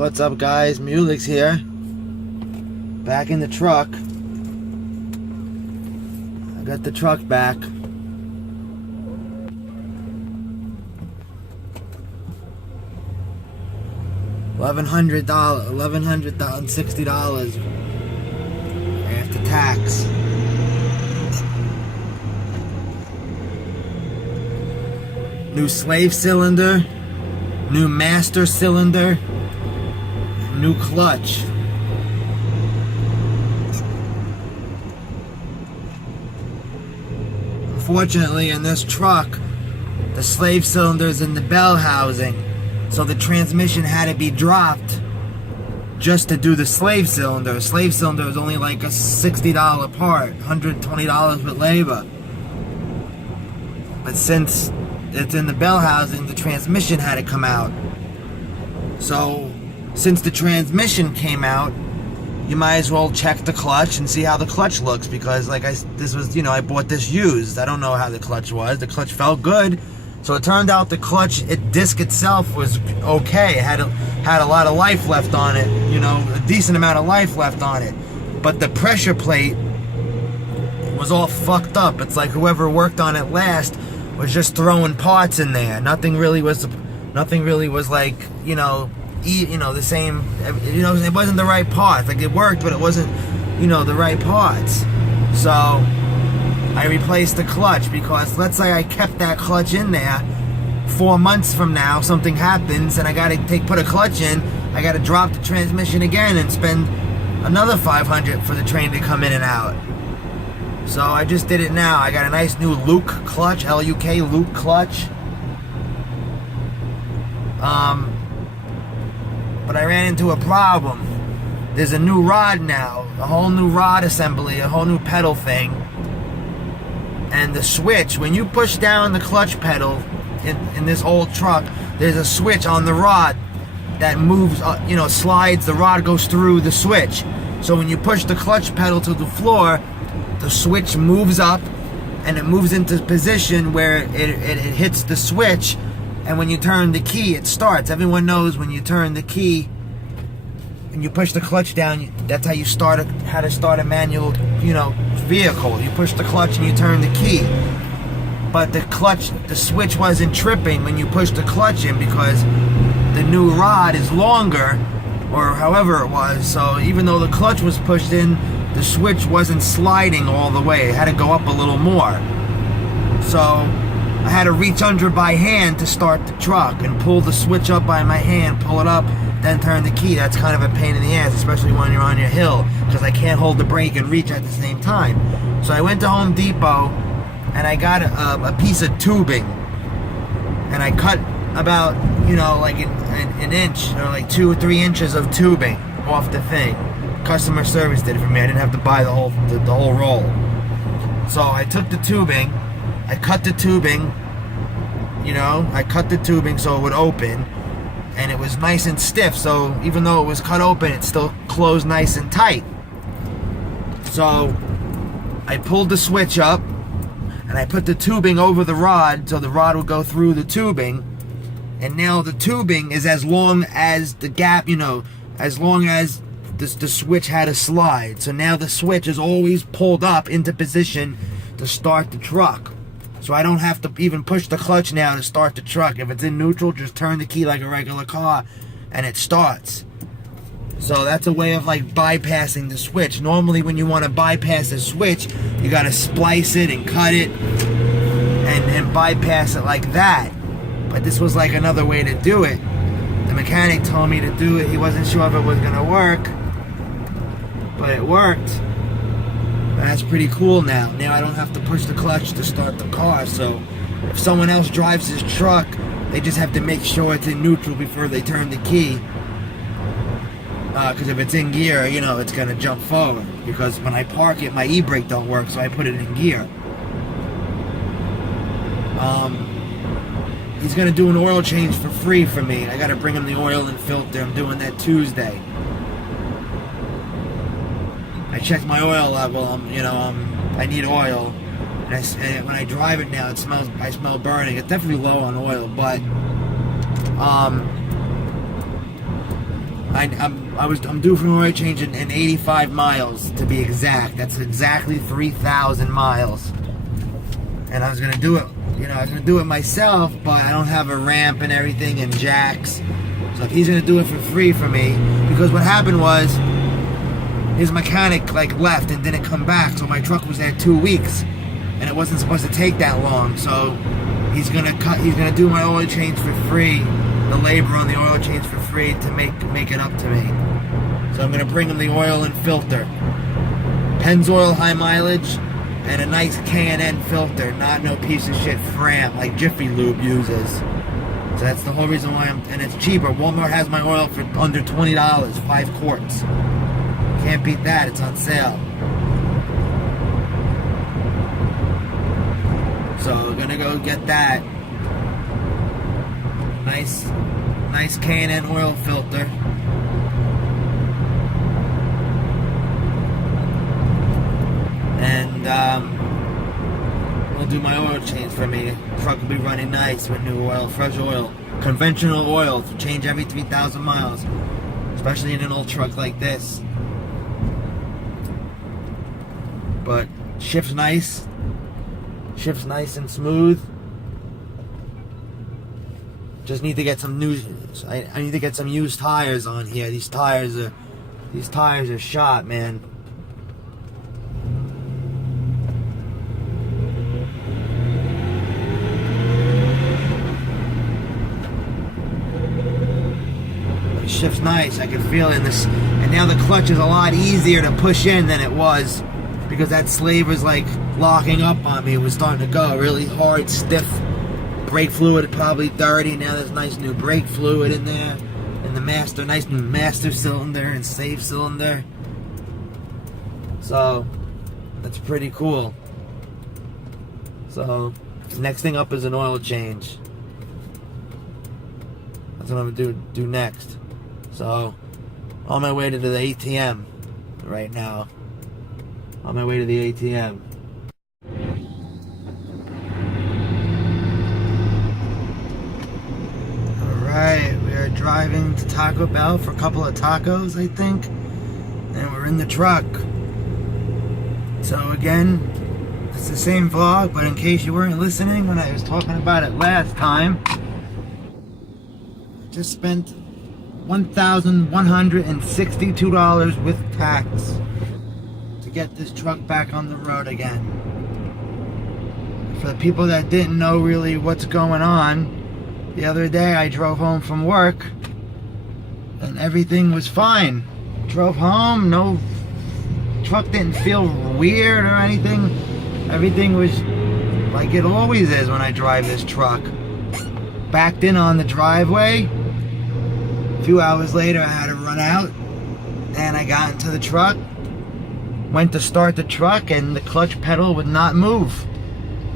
What's up, guys? Mulix here. Back in the truck. I got the truck back. $1,160 after tax. New slave cylinder, new master cylinder, new clutch. Unfortunately, in this truck, the slave cylinder's in the bell housing, so the transmission had to be dropped just to do the slave cylinder. A slave cylinder is only like a $60 part, $120 with labor. But since it's in the bell housing, the transmission had to come out. So, since the transmission came out, you might as well check the clutch and see how the clutch looks, because I bought this used. I don't know how the clutch was. The clutch felt good. So it turned out the clutch disc itself was okay. It had a lot of life left on it, a decent amount of life left on it. But the pressure plate was all fucked up. It's like whoever worked on it last was just throwing parts in there. Nothing really was like, the same, it wasn't the right parts. Like, it worked, but it wasn't, the right parts. So I replaced the clutch, because let's say I kept that clutch in there 4 months from now, something happens and I gotta put a clutch in, I gotta drop the transmission again and spend another $500 for the train to come in and out. So I just did it now. I got a nice new Luke clutch, L-U-K, Luke clutch. But I ran into a problem. There's a new rod now, a whole new rod assembly, a whole new pedal thing. And the switch, when you push down the clutch pedal in this old truck, there's a switch on the rod that moves, slides, the rod goes through the switch. So when you push the clutch pedal to the floor, the switch moves up and it moves into position where it hits the switch, and when you turn the key, it starts. Everyone knows when you turn the key and you push the clutch down, that's how to start a manual, vehicle. You push the clutch and you turn the key. But the switch wasn't tripping when you push the clutch in, because the new rod is longer, or however it was. So even though the clutch was pushed in, the switch wasn't sliding all the way. It had to go up a little more. So I had to reach under by hand to start the truck and pull the switch up by my hand, pull it up, then turn the key. That's kind of a pain in the ass, especially when you're on your hill, because I can't hold the brake and reach at the same time. So I went to Home Depot and I got a piece of tubing, and I cut about, like an inch, or like 2 or 3 inches of tubing off the thing. Customer service did it for me. I didn't have to buy the whole roll. So I took the tubing, I cut the tubing, so it would open, and it was nice and stiff. So even though it was cut open, it still closed nice and tight. So I pulled the switch up and I put the tubing over the rod, so the rod would go through the tubing. And now the tubing is as long as the gap, as long as the switch had to slide. So now the switch is always pulled up into position to start the truck. So I don't have to even push the clutch now to start the truck. If it's in neutral, just turn the key like a regular car and it starts. So that's a way of bypassing the switch. Normally when you want to bypass a switch, you got to splice it and cut it and bypass it like that. But this was like another way to do it. The mechanic told me to do it. He wasn't sure if it was going to work, but it worked. That's pretty cool now. Now I don't have to push the clutch to start the car. So if someone else drives this truck, they just have to make sure it's in neutral before they turn the key. Because if it's in gear, it's going to jump forward. Because when I park it, my e-brake don't work, so I put it in gear. He's going to do an oil change for free for me. I got to bring him the oil and filter. I'm doing that Tuesday. I checked my oil level. I need oil. And when I drive it now, I smell burning. It's definitely low on oil, but I'm due for an oil change in 85 miles to be exact. That's exactly 3,000 miles. And I was gonna do it, I was gonna do it myself, but I don't have a ramp and everything and jacks. So if he's gonna do it for free for me, because what happened was his mechanic left and didn't come back, so my truck was there 2 weeks, and it wasn't supposed to take that long. So he's gonna do my oil change for free, the labor on the oil change for free to make it up to me. So I'm gonna bring him the oil and filter, Pennzoil high mileage, and a nice K&N filter, not no piece of shit Fram like Jiffy Lube uses. So that's the whole reason why and it's cheaper. Walmart has my oil for under $20, 5 quarts. Can't beat that, it's on sale. So we're gonna go get that. Nice K&N oil filter. And we'll do my oil change for me. The truck will be running nice with new oil, fresh oil. Conventional oil to change every 3,000 miles. Especially in an old truck like this. But shift's nice. Shift's nice and smooth. Just need to get some new. I need to get some used tires on here. These tires are shot, man. The shift's nice. I can feel it in this, and now the clutch is a lot easier to push in than it was, because that slave was locking up on me. It was starting to go really hard, stiff. Brake fluid probably dirty. Now there's nice new brake fluid in there, and the nice new master cylinder and safe cylinder. So that's pretty cool. So next thing up is an oil change. That's what I'm gonna do next. So on my way to the ATM right now. On my way to the ATM. Alright, we are driving to Taco Bell for a couple of tacos, I think. And we're in the truck. So again, it's the same vlog, but in case you weren't listening when I was talking about it last time, I just spent $1,162 with tax to get this truck back on the road again. For the people that didn't know really what's going on, the other day I drove home from work and everything was fine. Drove home, no truck didn't feel weird or anything. Everything was like it always is when I drive this truck. Backed in on the driveway. A few hours later I had to run out and I got into the truck. Went to start the truck and the clutch pedal would not move.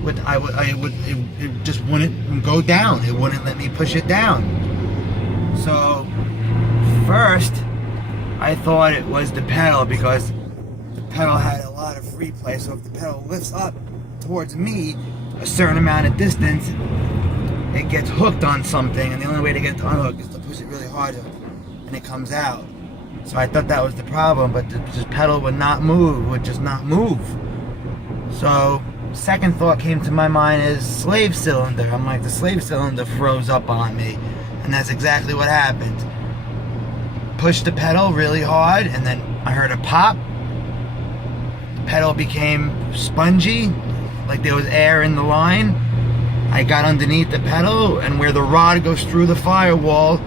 It just wouldn't go down. It wouldn't let me push it down. So first I thought it was the pedal, because the pedal had a lot of free play. So if the pedal lifts up towards me a certain amount of distance, it gets hooked on something, and the only way to get it to unhook is to push it really hard and it comes out. So I thought that was the problem, but the pedal would not move, would just not move. So second thought came to my mind is slave cylinder. I'm like, the slave cylinder froze up on me, and that's exactly what happened. Pushed the pedal really hard, and then I heard a pop. The pedal became spongy, like there was air in the line. I got underneath the pedal, and where the rod goes through the firewall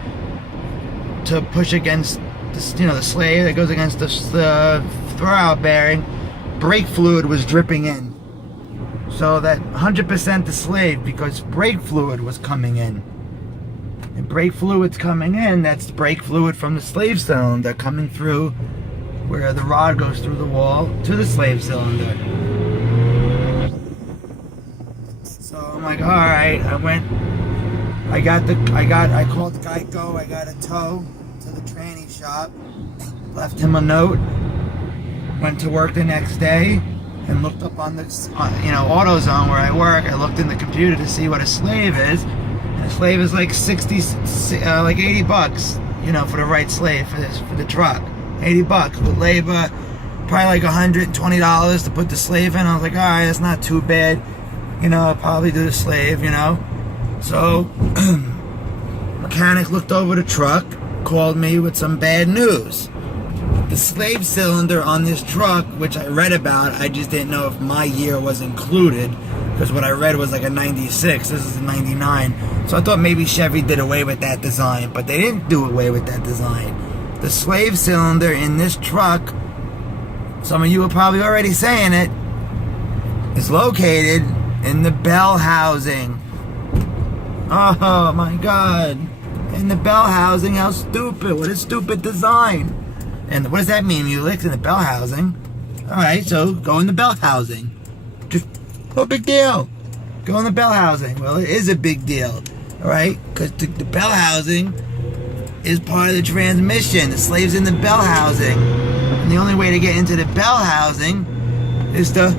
to push against the slave that goes against the throwout bearing, brake fluid was dripping in. So that 100% the slave, because brake fluid was coming in. And brake fluid's coming in, that's brake fluid from the slave cylinder coming through where the rod goes through the wall to the slave cylinder. So I'm like, alright, I called Geico, I got a tow to the tranny shop, left him a note, went to work the next day, and looked up on the, AutoZone where I work. I looked in the computer to see what a slave is, and a slave is like 80 bucks. for the right slave for the truck. $80 with labor, probably like $120 to put the slave in. I was like, all right, that's not too bad. I'll probably do the slave, So, mechanic looked over the truck, called me with some bad news. The slave cylinder on this truck, which I read about, I just didn't know if my year was included, because what I read was like a 96, this is a 99. So I thought maybe Chevy did away with that design, but they didn't do away with that design. The slave cylinder in this truck, some of you are probably already saying it, is located in the bell housing. Oh my God. In the bell housing, how stupid. What a stupid design. And what does that mean, Mulix? In the bell housing? Alright, so go in the bell housing. Just no big deal. Go in the bell housing. Well, it is a big deal. Alright? Because the bell housing is part of the transmission. The slave's in the bell housing. And the only way to get into the bell housing is to,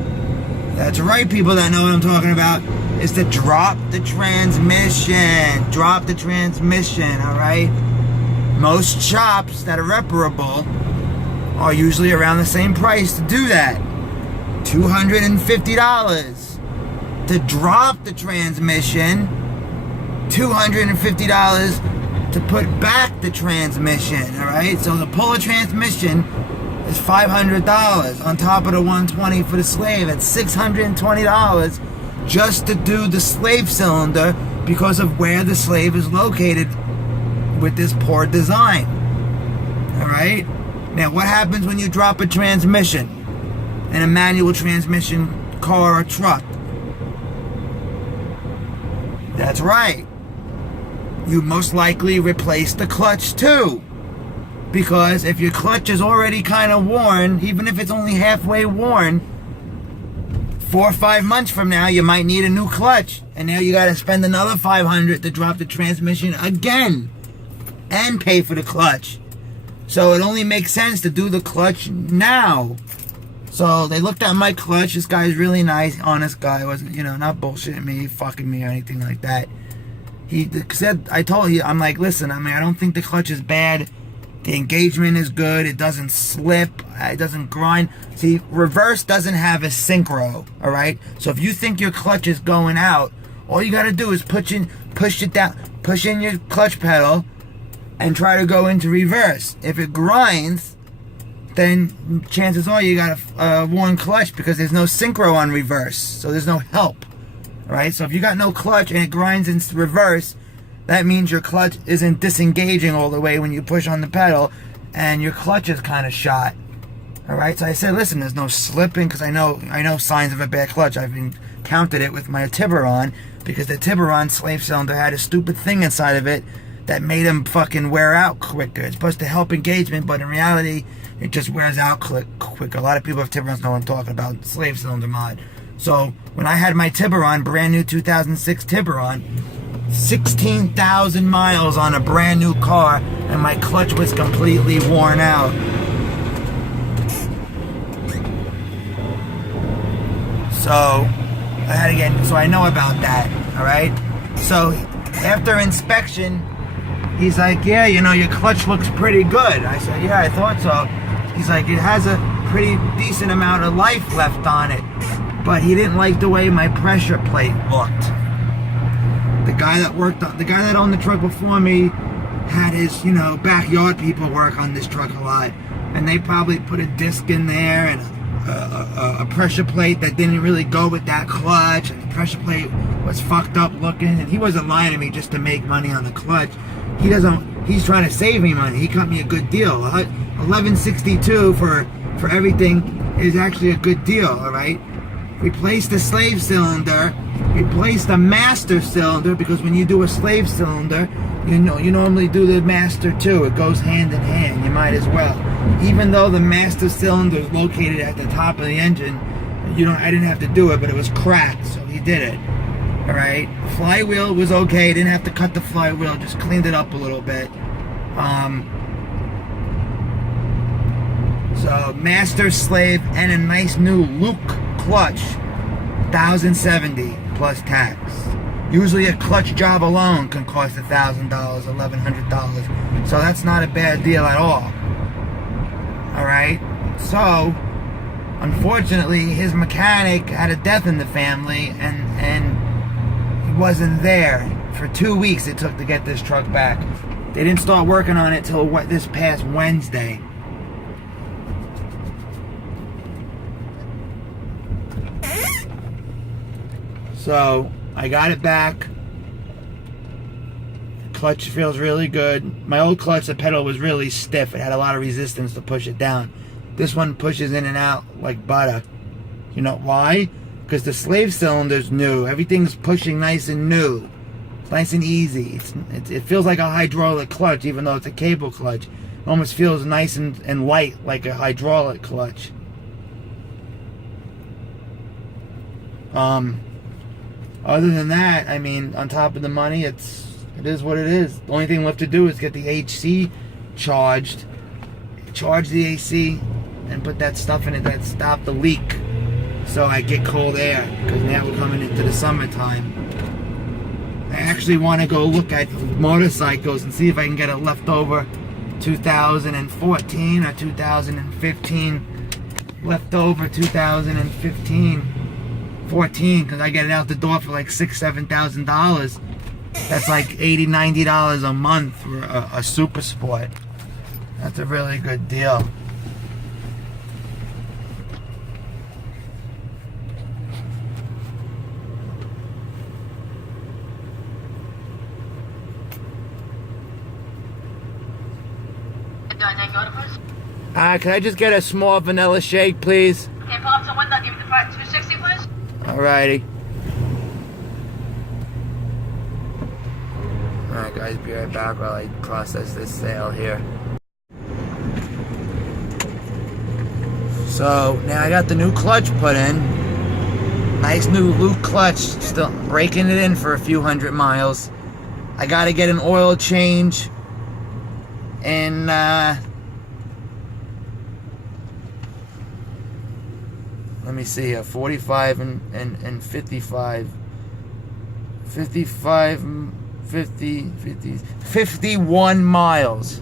that's right, people that know what I'm talking about, is to drop the transmission. Drop the transmission, alright? Most shops that are reparable are usually around the same price to do that. $250 to drop the transmission, $250 to put back the transmission, alright? So the pull a transmission is $500 on top of the $120 for the slave. That's $620 just to do the slave cylinder because of where the slave is located with this poor design. Alright? Now what happens when you drop a transmission in a manual transmission car or truck? That's right. You most likely replace the clutch too. Because if your clutch is already kind of worn, even if it's only halfway worn, 4 or 5 months from now you might need a new clutch. And now you gotta spend another $500 to drop the transmission again. And pay for the clutch. So it only makes sense to do the clutch now. So they looked at my clutch. This guy's really nice, honest guy. Wasn't, not bullshitting me, fucking me or anything like that. He said, I told you, I'm like, listen, I don't think the clutch is bad. The engagement is good. It doesn't slip. It doesn't grind. See, reverse doesn't have a synchro, alright? So if you think your clutch is going out, all you gotta do is push it down, push in your clutch pedal, and try to go into reverse. If it grinds, then chances are you got a worn clutch because there's no synchro on reverse. So there's no help. Alright, so if you got no clutch and it grinds in reverse, that means your clutch isn't disengaging all the way when you push on the pedal, and your clutch is kind of shot. Alright, so I said, listen, there's no slipping, because I know signs of a bad clutch. I've encountered it with my Tiburon, because the Tiburon slave cylinder had a stupid thing inside of it that made them fucking wear out quicker. It's supposed to help engagement, but in reality, it just wears out quicker. A lot of people have Tiburons know what I'm talking about, slave cylinder mod. So, when I had my Tiburon, brand new 2006 Tiburon, 16,000 miles on a brand new car, and my clutch was completely worn out. So, I had to get, so I know about that, alright? So, after inspection, he's like, yeah, your clutch looks pretty good. I said, yeah, I thought so. He's like, it has a pretty decent amount of life left on it. But he didn't like the way my pressure plate looked. The guy that owned the truck before me had his, backyard people work on this truck a lot. And they probably put a disc in there and a pressure plate that didn't really go with that clutch. And the pressure plate was fucked up looking. And he wasn't lying to me just to make money on the clutch. He's trying to save me money. He cut me a good deal. $11.62 for everything is actually a good deal, alright? Replace the slave cylinder, replace the master cylinder, because when you do a slave cylinder, you normally do the master too. It goes hand in hand. You might as well. Even though the master cylinder is located at the top of the engine, I didn't have to do it, but it was cracked, so he did it. Alright? Flywheel was okay. Didn't have to cut the flywheel, just cleaned it up a little bit. So, master, slave, and a nice new Luke clutch. $1,070 plus tax. Usually a clutch job alone can cost $1,000, $1,100. So that's not a bad deal at all. Alright? So, unfortunately, his mechanic had a death in the family, and he wasn't there. For 2 weeks it took to get this truck back. They didn't start working on it till this past Wednesday. So, I got it back. Clutch feels really good. My old clutch, the pedal was really stiff. It had a lot of resistance to push it down. This one pushes in and out like butter. You know why? Because the slave cylinder's new. Everything's pushing nice and new. It's nice and easy. It feels like a hydraulic clutch, even though it's a cable clutch. It almost feels nice and light like a hydraulic clutch. Other than that, I mean, on top of the money, it is what it is. The only thing left to do is get the HC charged, charge the AC, and put that stuff in it that stop the leak, so I get cold air, because now we're coming into the summertime. I actually want to go look at motorcycles and see if I can get a leftover 2014 or 2015 leftover 2015 14, because I get it out the door for like $6,000-$7,000. That's like $80-$90 a month for a Super Sport. That's a really good deal. Can I just get a small vanilla shake, please? Okay, pull up to the window, give me the price, $260, please. Alrighty. Alright guys, be right back while I process this sale here. So, now I got the new clutch put in. Nice new Luke clutch, still breaking it in for a few hundred miles. I gotta get an oil change. And, let me see here, 45 and 55. 55, 50, 51 miles.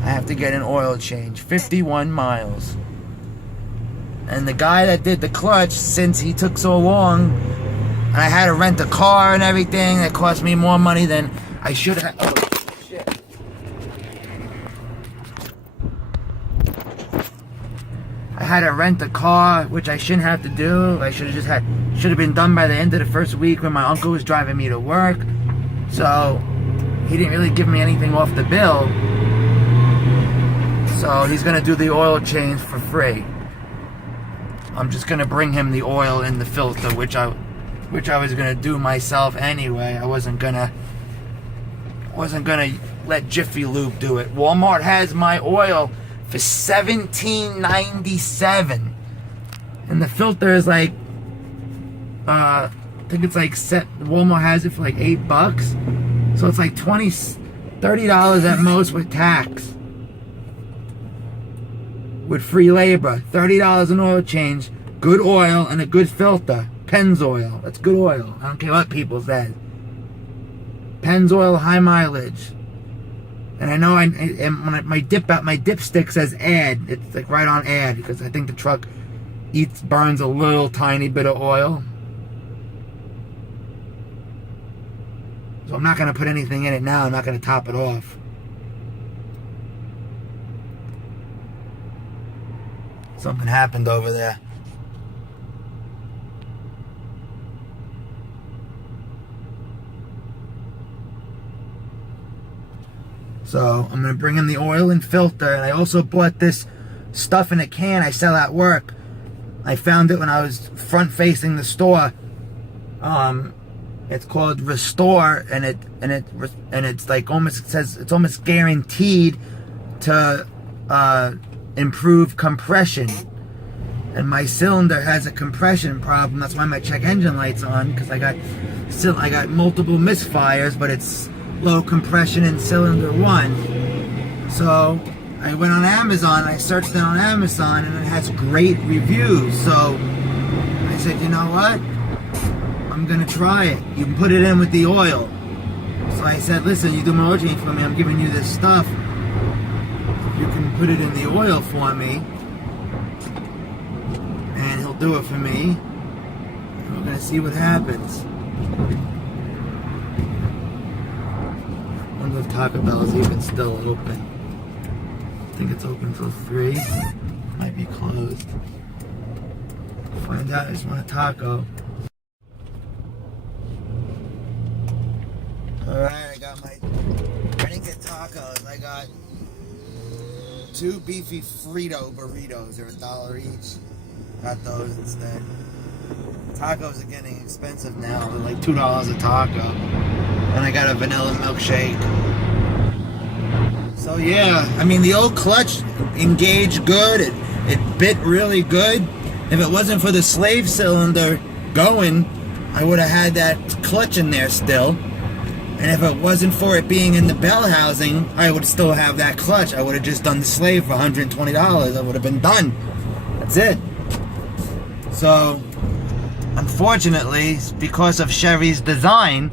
I have to get an oil change. 51 miles. And the guy that did the clutch, since he took so long, and I had to rent a car and everything, that cost me more money than I should have. Oh, shit. I had to rent a car, which I shouldn't have to do. I should have been done by the end of the first week when my uncle was driving me to work. So he didn't really give me anything off the bill. So he's gonna do the oil change for free. I'm just gonna bring him the oil in the filter, which I was gonna do myself anyway. I wasn't gonna let Jiffy Lube do it. Walmart has my oil for $17.97, and the filter is like, I think it's like Walmart has it for like $8, so it's like $30 at most with tax, with free labor. $30 an oil change, good oil, and a good filter. Pennzoil, that's good oil. I don't care what people say. Pennzoil, high mileage. And I know my dipstick says add. It's like right on add, because I think the truck burns a little tiny bit of oil. So I'm not going to put anything in it now. I'm not going to top it off. Something happened over there. So I'm going to bring in the oil and filter. And I also bought this stuff in a can I sell at work. I found it when I was front facing the store. It's called Restore, and it's like almost, it says it's almost guaranteed to improve compression. And my cylinder has a compression problem. That's why my check engine light's on, because I got multiple misfires, but it's low compression in cylinder 1. So I went on Amazon, I searched it on Amazon, and it has great reviews. So I said, you know what? I'm gonna try it. You can put it in with the oil. So I said, listen, you do my oil change for me, I'm giving you this stuff. You can put it in the oil for me. And he'll do it for me. And we're gonna see what happens. I wonder if Taco Bell is even still open. I think it's open till 3. Might be closed. Find out, I just want a taco. Alright, I didn't get tacos. I got 2 beefy Frito burritos. They're $1 each. Got those instead. Tacos are getting expensive now. They're like $2 a taco. And I got a vanilla milkshake. So yeah, I mean the old clutch engaged good. It bit really good. If it wasn't for the slave cylinder going, I would have had that clutch in there still. And if it wasn't for it being in the bell housing, I would still have that clutch. I would have just done the slave for $120. I would have been done. That's it. So, unfortunately, because of Chevy's design,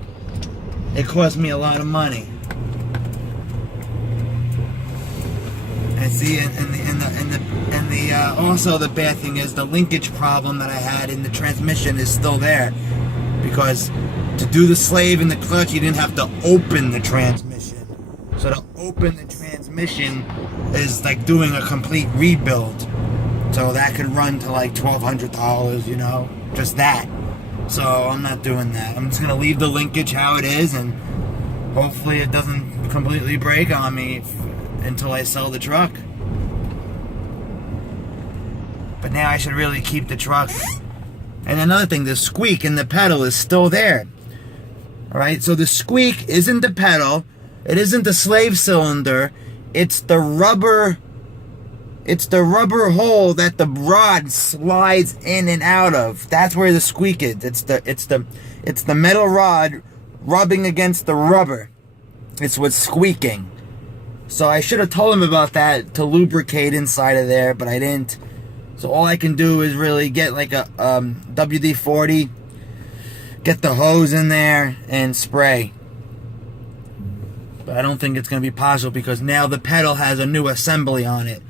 it cost me a lot of money. And see, also the bad thing is the linkage problem that I had in the transmission is still there, because to do the slave in the clutch, you didn't have to open the transmission. So to open the transmission is like doing a complete rebuild. So that could run to like $1,200, you know, just that. So I'm not doing that. I'm just gonna leave the linkage how it is, and hopefully it doesn't completely break on me until I sell the truck. But now I should really keep the truck. And another thing, the squeak in the pedal is still there. Alright, so the squeak isn't the pedal, it isn't the slave cylinder, it's the rubber hole that the rod slides in and out of. That's where the squeak is. It's the metal rod rubbing against the rubber. It's what's squeaking. So I should have told him about that to lubricate inside of there, but I didn't. So all I can do is really get like a WD-40, get the hose in there and spray. But I don't think it's going to be possible because now the pedal has a new assembly on it.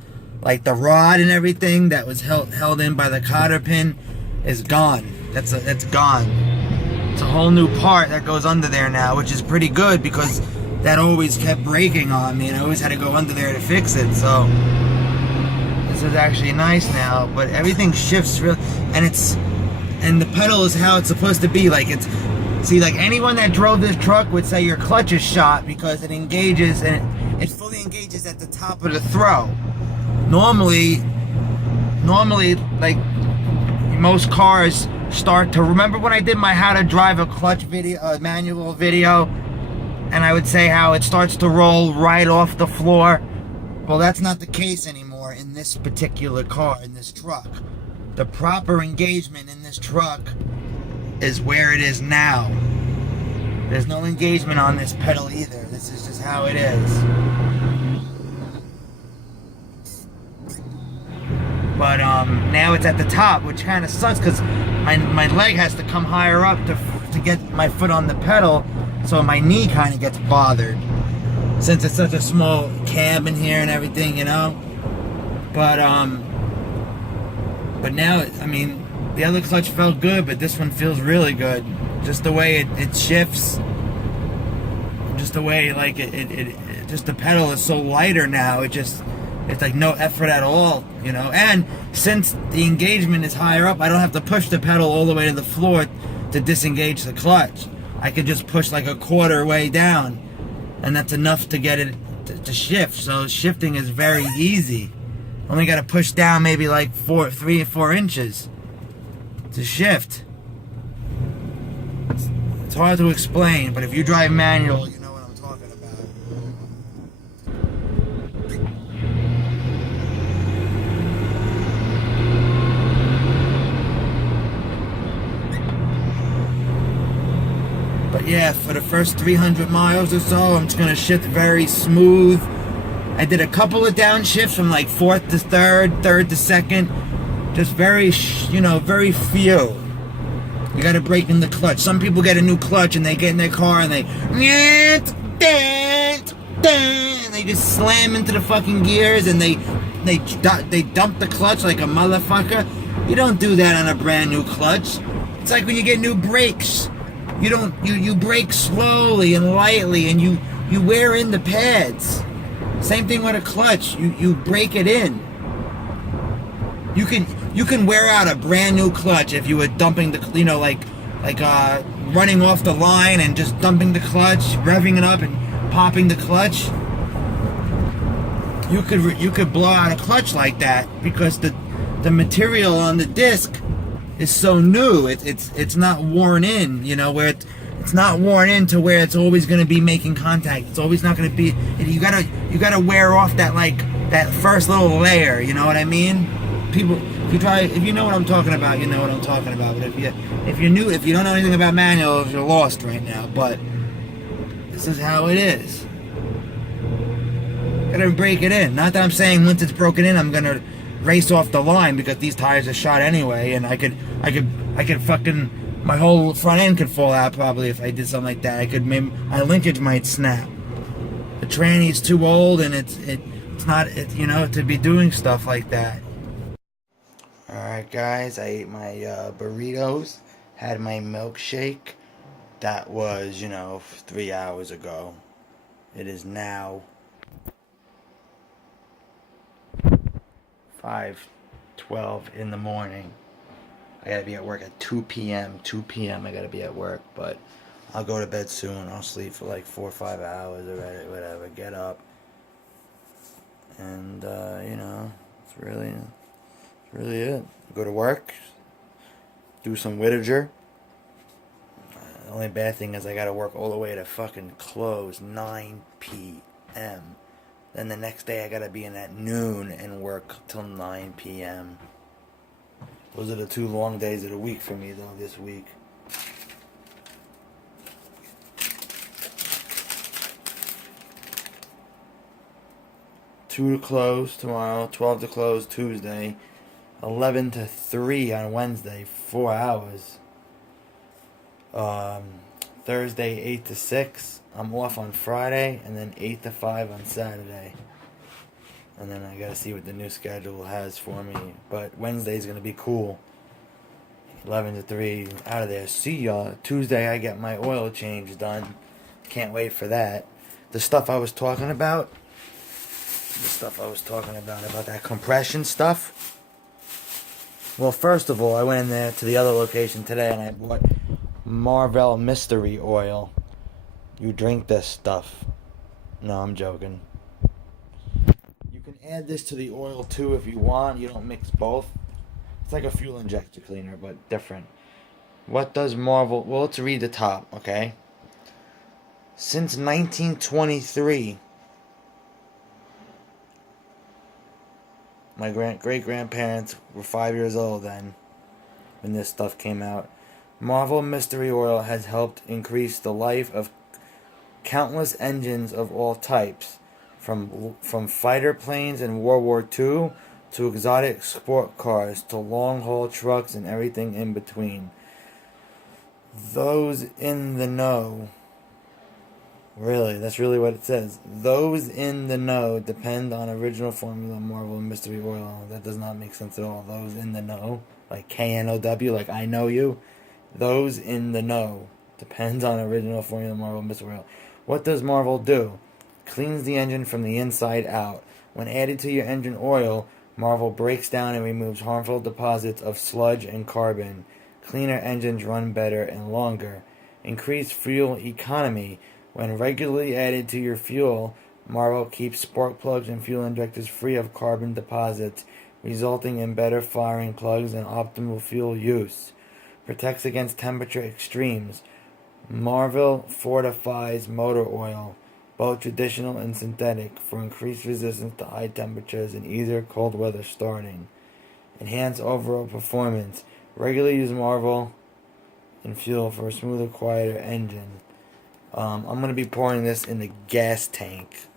Like the rod and everything that was held in by the cotter pin is gone. That's gone. It's a whole new part that goes under there now, which is pretty good because that always kept breaking on me and I always had to go under there to fix it. So this is actually nice now, but everything shifts real, and the pedal is how it's supposed to be. Like see, like anyone that drove this truck would say your clutch is shot because it engages and it fully engages at the top of the throw. Normally, like most cars start to, remember when I did my how to drive a clutch video, manual video, and I would say how it starts to roll right off the floor? Well, that's not the case anymore in this particular car, in this truck. The proper engagement in this truck is where it is now. There's no engagement on this pedal either. This is just how it is. But now it's at the top, which kind of sucks because my leg has to come higher up to get my foot on the pedal, so my knee kind of gets bothered since it's such a small cab in here and everything, you know. But now, I mean, the other clutch felt good, but this one feels really good. Just the way it shifts, just the way like just the pedal is so lighter now. It's like no effort at all, you know. And since the engagement is higher up, I don't have to push the pedal all the way to the floor to disengage the clutch. I could just push like a quarter way down, and that's enough to get it to shift. So shifting is very easy. Only got to push down maybe like 3 or 4 inches to shift. It's hard to explain, but if you drive manual, you know what I'm talking about. But yeah, for the first 300 miles or so, I'm just gonna shift very smooth. I did a couple of downshifts from like 4th to 3rd, 3rd to 2nd. Just very, very few. You gotta break in the clutch. Some people get a new clutch and they get in their car and they and they just slam into the fucking gears and they dump the clutch like a motherfucker. You don't do that on a brand new clutch. It's like when you get new brakes. You brake slowly and lightly and you wear in the pads. Same thing with a clutch. You break it in. You can wear out a brand new clutch if you were dumping the, running off the line and just dumping the clutch, revving it up and popping the clutch. You could blow out a clutch like that because the material on the disc is so new. It's not worn in, where it's not worn in to where it's always going to be making contact. It's always not going to be. You gotta wear off that first little layer. You know what I mean? People, if you know what I'm talking about, you know what I'm talking about. But if you don't know anything about manuals, you're lost right now. But this is how it is. Gotta break it in. Not that I'm saying once it's broken in, I'm gonna race off the line because these tires are shot anyway, and I could fucking, my whole front end could fall out probably if I did something like that. My linkage might snap. The tranny's too old, and it's not to be doing stuff like that. Alright guys, I ate my burritos, had my milkshake. That was, 3 hours ago. It is now 5:12 in the morning. I gotta be at work at 2 p.m. 2 p.m. I gotta be at work, but I'll go to bed soon. I'll sleep for like 4 or 5 hours or whatever. Get up, and it's really it. Go to work, do some Whittaker. The only bad thing is I gotta work all the way to fucking close 9 p.m. Then the next day I gotta be in at noon and work till 9 p.m. Those are the 2 long days of the week for me though this week. Two to close tomorrow, 12 to close Tuesday, 11 to 3 on Wednesday, 4 hours. Thursday 8 to 6. I'm off on Friday, and then 8 to 5 on Saturday. And then I gotta see what the new schedule has for me. But Wednesday's gonna be cool. 11 to 3, out of there. See ya. Tuesday I get my oil change done. Can't wait for that. The stuff I was talking about that compression stuff. Well, first of all, I went in there to the other location today and I bought Marvel Mystery Oil. You drink this stuff. No, I'm joking. You can add this to the oil too if you want. You don't mix both. It's like a fuel injector cleaner, but different. What does Marvel... Well, let's read the top, okay? Since 1923, my great-grandparents were 5 years old then when this stuff came out. Marvel Mystery Oil has helped increase the life of countless engines of all types, from fighter planes in World War II to exotic sport cars to long-haul trucks and everything in between. Those in the know, really, that's really what it says. Those in the know depend on original formula Marvel Mystery Oil. That does not make sense at all. Those in the know, like KNOW, like I know you. Those in the know depends on original formula Marvel Mystery Oil. What does Marvel do? Cleans the engine from the inside out. When added to your engine oil, Marvel breaks down and removes harmful deposits of sludge and carbon. Cleaner engines run better and longer. Increased fuel economy. When regularly added to your fuel, Marvel keeps spark plugs and fuel injectors free of carbon deposits, resulting in better firing plugs and optimal fuel use. Protects against temperature extremes. Marvel fortifies motor oil, both traditional and synthetic, for increased resistance to high temperatures and easier cold weather starting. Enhance overall performance. Regularly use Marvel in fuel for a smoother, quieter engine. I'm going to be pouring this in the gas tank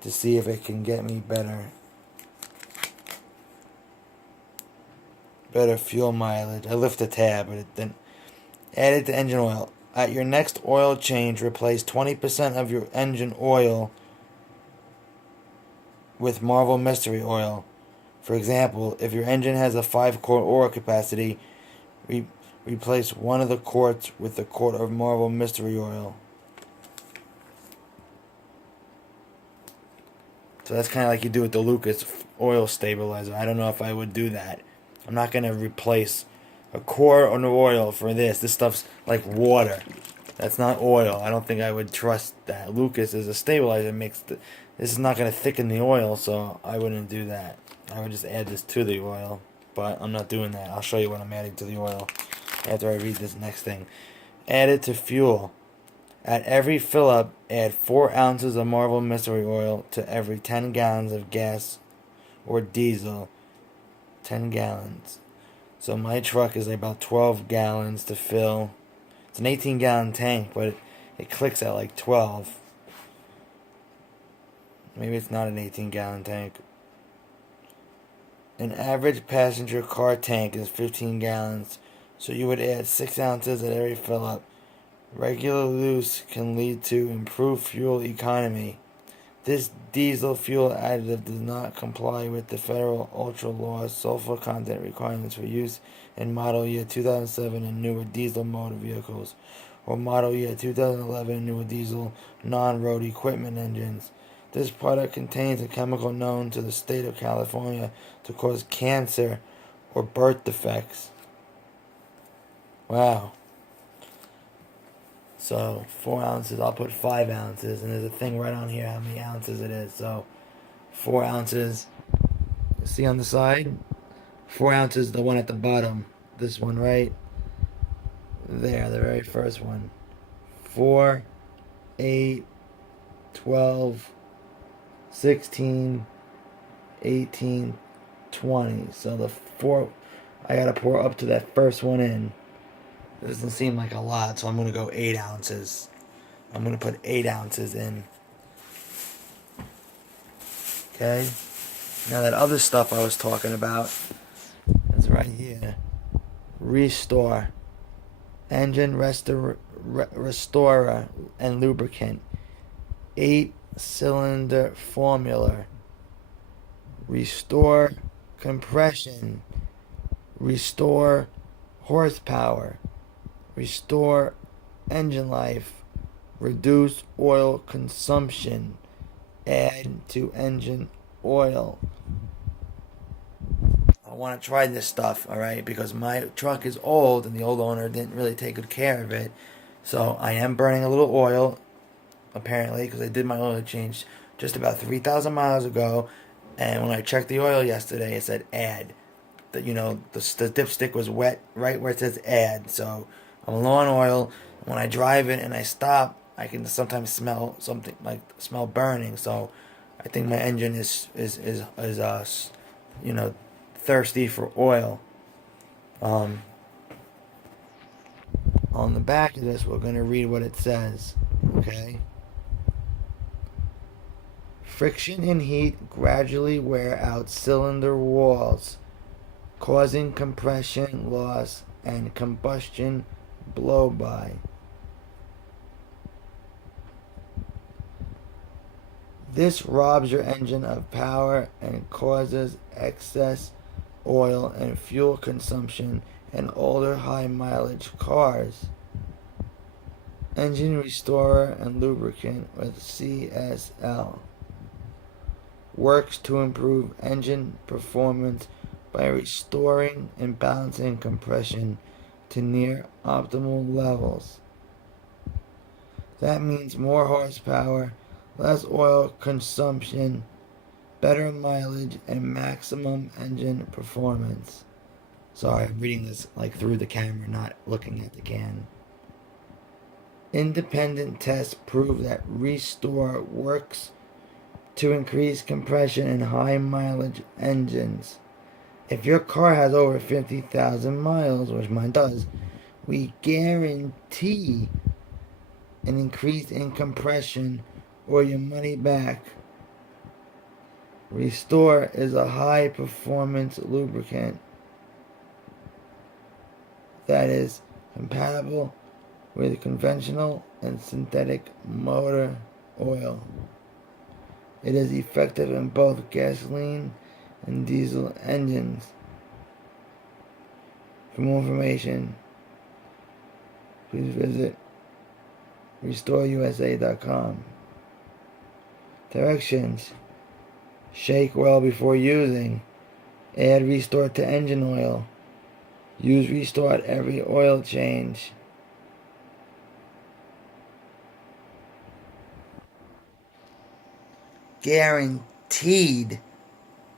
to see if it can get me better fuel mileage. I lift the tab, but Added to engine oil. At your next oil change, replace 20% of your engine oil with Marvel Mystery Oil. For example, if your engine has a 5-quart oil capacity, replace one of the quarts with a quart of Marvel Mystery Oil. So that's kind of like you do with the Lucas oil stabilizer. I don't know if I would do that. I'm not going to replace a quart of oil for this. This stuff's like water. That's not oil. I don't think I would trust that. Lucas is a stabilizer. This is not going to thicken the oil, so I wouldn't do that. I would just add this to the oil, but I'm not doing that. I'll show you what I'm adding to the oil after I read this next thing. Add it to fuel. At every fill-up, add 4 ounces of Marvel Mystery Oil to every 10 gallons of gas or diesel. 10 gallons. So my truck is about 12 gallons to fill. It's an 18-gallon tank, but it clicks at like 12. Maybe it's not an 18-gallon tank. An average passenger car tank is 15 gallons, so you would add 6 ounces at every fill-up. Regular use can lead to improved fuel economy. This diesel fuel additive does not comply with the federal ultra low sulfur content requirements for use in model year 2007 and newer diesel motor vehicles, or model year 2011 and newer diesel non-road equipment engines. This product contains a chemical known to the state of California to cause cancer or birth defects. Wow. So 4 ounces, I'll put 5 ounces, and there's a thing right on here how many ounces it is. So 4 ounces, see on the side? 4 ounces, the one at the bottom. This one right there, the very first one. 4, 8, 12, 16, 18, 20. So the 4, I gotta pour up to that first one in. It doesn't seem like a lot, so I'm going to go 8 ounces. I'm going to put 8 ounces in. Okay? Now that other stuff I was talking about is right here. Restore. Engine restorer and lubricant. 8-cylinder formula. Restore compression. Restore horsepower. Restore engine life, reduce oil consumption, add to engine oil. I want to try this stuff, alright, because my truck is old and the old owner didn't really take good care of it. So I am burning a little oil, apparently, because I did my oil change just about 3,000 miles ago, and when I checked the oil yesterday, it said add. The dipstick was wet right where it says add, so I'm low on oil. When I drive it and I stop, I can sometimes smell something smell burning. So I think my engine is thirsty for oil. On the back of this, we're gonna read what it says. Okay. Friction and heat gradually wear out cylinder walls, causing compression loss and combustion blow-by. This robs your engine of power and causes excess oil and fuel consumption in older high-mileage cars. Engine restorer and lubricant with CSL works to improve engine performance by restoring and balancing compression to near optimal levels. That means more horsepower, less oil consumption, better mileage, and maximum engine performance. Sorry, I'm reading this through the camera, not looking at the can. Independent tests prove that Restore works to increase compression in high mileage engines. If your car has over 50,000 miles, which mine does, we guarantee an increase in compression or your money back. Restore is a high performance lubricant that is compatible with conventional and synthetic motor oil. It is effective in both gasoline and diesel engines. For more information, please visit RestoreUSA.com. Directions: shake well before using. Add Restore to engine oil. Use Restore at every oil change. Guaranteed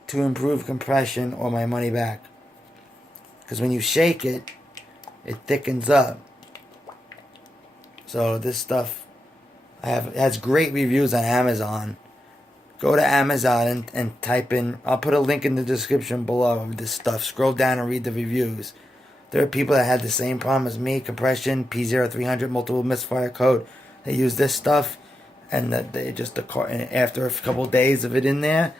to improve compression or my money back. Because when you shake it, it thickens up. So this stuff it has great reviews on Amazon. Go to Amazon and type in, I'll put a link in the description below of this stuff. Scroll down and read the reviews. There are people that had the same problem as me, compression, P0300, multiple misfire code. They use this stuff, and after a couple of days of it in there,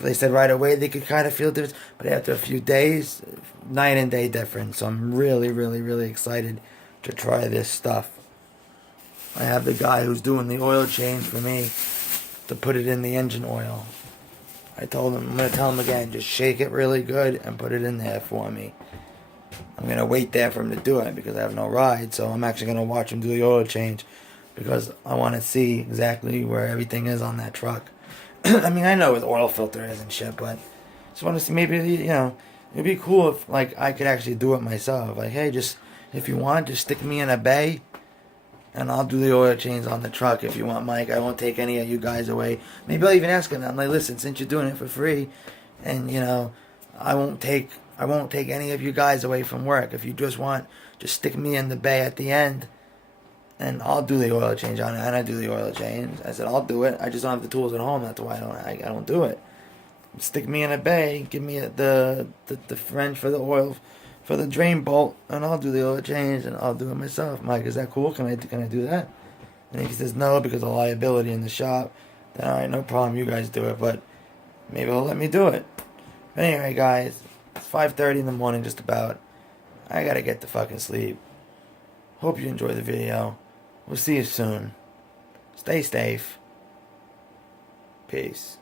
they said right away they could kind of feel difference, but after a few days, night and day difference. So I'm really, really, really excited to try this stuff. I have the guy who's doing the oil change for me to put it in the engine oil. I told him, I'm going to tell him again, just shake it really good and put it in there for me. I'm going to wait there for him to do it because I have no ride, so I'm actually going to watch him do the oil change because I want to see exactly where everything is on that truck. I mean, I know what oil filter is and shit, but just want to see, maybe, it'd be cool if, I could actually do it myself. Hey, just, if you want, just stick me in a bay, and I'll do the oil change on the truck if you want, Mike. I won't take any of you guys away. Maybe I'll even ask him. I'm like, listen, since you're doing it for free, and I won't take any of you guys away from work. If you just stick me in the bay at the end, and I'll do the oil change on it. And I do the oil change. I said I'll do it. I just don't have the tools at home. That's why I don't do it. Stick me in a bay. Give me the wrench for the oil, for the drain bolt, and I'll do the oil change, and I'll do it myself. Mike, is that cool? Can I do that? And if he says no because of liability in the shop, then alright, no problem. You guys do it, but maybe he'll let me do it. But anyway, guys, it's 5:30 in the morning, just about. I gotta get to fucking sleep. Hope you enjoy the video. We'll see you soon. Stay safe. Peace.